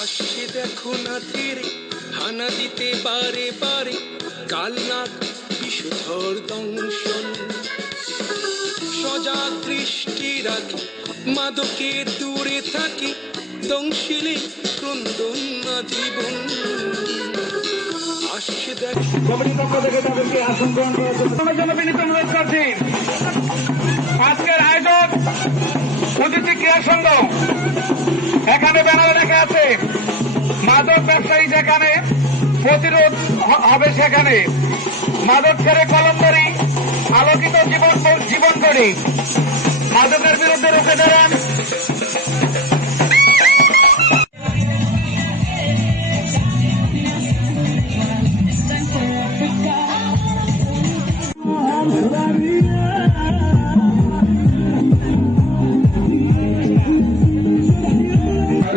আসছে দেখো না ধীরে হানা দিতে বারে বারে কালনাগ বিষধর দংশন। সজাগ দৃষ্টি রাখি মাদকে দূরে থাকি, দংশিলে ক্রন্দন জীবন। আসছে দেখো কমিটির পক্ষ থেকে তাদেরকে আসন গ্রহণ করার জন্য বিনীত অনুরোধ করছি। আজকের আয়োজক অতিথি ক্রীড়া সংঘ, এখানে ব্যানারে লেখা আছে মাদক ব্যবসায়ী যেখানে প্রতিরোধ হবে সেখানে, মাদক ছেড়ে কলম ধরি, আলোকিত জীবন করি, মাদকের বিরুদ্ধে রুখে দাঁড়ান।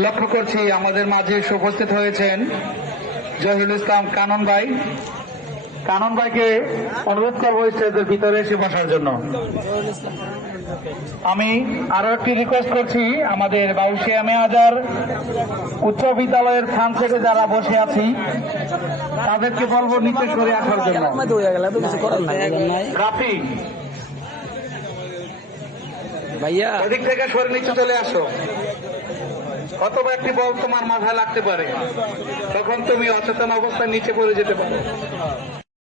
লক্ষ্য করছি আমাদের মাঝে উপস্থিত হয়েছেন জহিরুল ইসলাম কানন ভাই। কানন ভাইকে অনুরোধ করবো স্টেজের ভিতরে এসে বসার জন্য। আমি আরো একটি রিকোয়েস্ট করছি, আমাদের বাউশিয়া মেয়াজার উচ্চ বিদ্যালয়ের স্থান থেকে যারা বসে আছি তাদেরকে বলবো নিচে সরে আসার জন্য। রাফি ভাইয়া ওদিক থেকে সরে নিচে চলে আসো, অথবা একটি বল তোমার মাথায় লাগতে পারে, তখন তুমি অচেতন অবস্থায় নিচে পড়ে যেতে পারো।